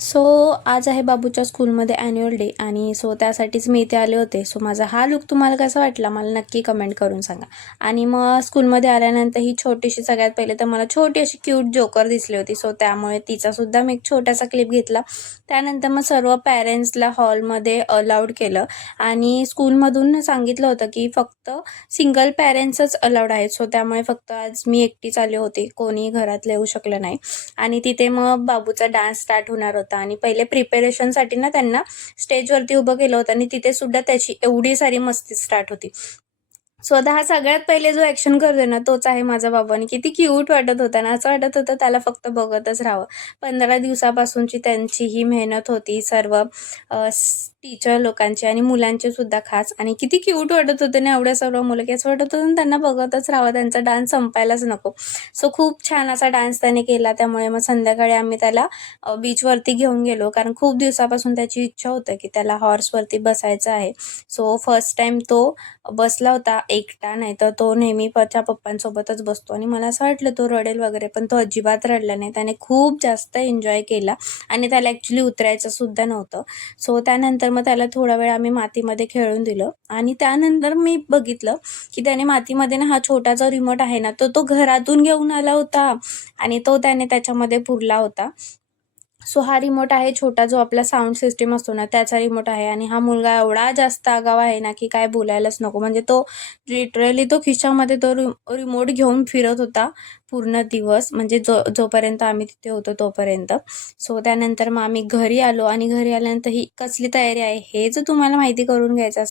So आज आहे बाबूच्या स्कूलमध्ये ॲन्युअल डे आणि त्यासाठीच मी इथे आले होते. माझा हा लुक तुम्हाला कसा वाटला मला नक्की कमेंट करून सांगा. आणि मग स्कूलमध्ये आल्यानंतर ही छोटीशी सगळ्यात पहिले तर मला छोटी अशी क्यूट जोकर दिसली होती. त्यामुळे तिचासुद्धा मी एक छोटासा क्लिप घेतला. त्यानंतर मग सर्व पॅरेंट्सला हॉलमध्ये अलाउड केलं आणि स्कूलमधून सांगितलं होतं की फक्त सिंगल पॅरेंट्सच अलाउड आहेत. त्यामुळे फक्त आज मी एकटीच आले होते, कोणी घरातलं येऊ शकलं नाही. आणि तिथे मग बाबूचा डान्स स्टार्ट होणार होता आणि पहिले प्रिपरेशनसाठी ना त्यांना स्टेजवरती उभं केलं होतं आणि तिथे सुद्धा त्याची एवढी सारी मस्ती स्टार्ट होती. आता हा सगळ्यात पहिले जो ॲक्शन करतोय ना तोच आहे माझा बाबू आणि किती क्यूट वाटत होता ना. असं वाटत होतं त्याला फक्त बघतच राहावं. 15 दिवसापासूनची त्यांची ही मेहनत होती सर्व टीचर लोकांची आणि मुलांची सुद्धा खास. आणि किती क्यूट वाटत होते ना एवढ्या सर्व मुलं की असं वाटत होतं त्यांना बघतच राहावं, त्यांचा डान्स संपायलाच नको. खूप छान असा डान्स त्याने केला. त्यामुळे मग संध्याकाळी आम्ही त्याला बीचवरती घेऊन गेलो, कारण खूप दिवसापासून त्याची इच्छा होतं की त्याला हॉर्सवरती बसायचं आहे. फर्स्ट टाइम तो बसला होता एकटा, नाही तर तो नेहमी त्याच्या पप्पांसोबतच बसतो आणि मला असं वाटलं तो रडेल वगैरे, पण तो अजिबात रडला नाही. त्याने खूप जास्त एन्जॉय केला आणि त्याला ॲक्च्युली उतरायचं सुद्धा नव्हतं. त्यानंतर मग त्याला थोडा वेळ आम्ही मातीमध्ये खेळून दिलं आणि त्यानंतर मी बघितलं की त्याने मातीमध्ये ना हा छोटा जो रिमोट आहे ना तो घरातून घेऊन आला होता आणि त्याने त्याच्यामध्ये पुरला होता. हा रिमोट आहे छोटा, जो आपला साऊंड सिस्टीम असतो ना त्याचा रिमोट आहे. आणि हा मुलगा एवढा जास्त आगाव आहे ना की काय बोलायलाच नको. म्हणजे तो लिटरली तो खिशामध्ये तो रिमोट घेऊन फिरत होता पूर्ण दिवस, म्हणजे जोपर्यंत आम्ही तिथे होतो तोपर्यंत. त्यानंतर मग आम्ही घरी आलो आणि घरी आल्यानंतर ही कसली तयारी आहे हे जर तुम्हाला माहिती करून घ्यायचं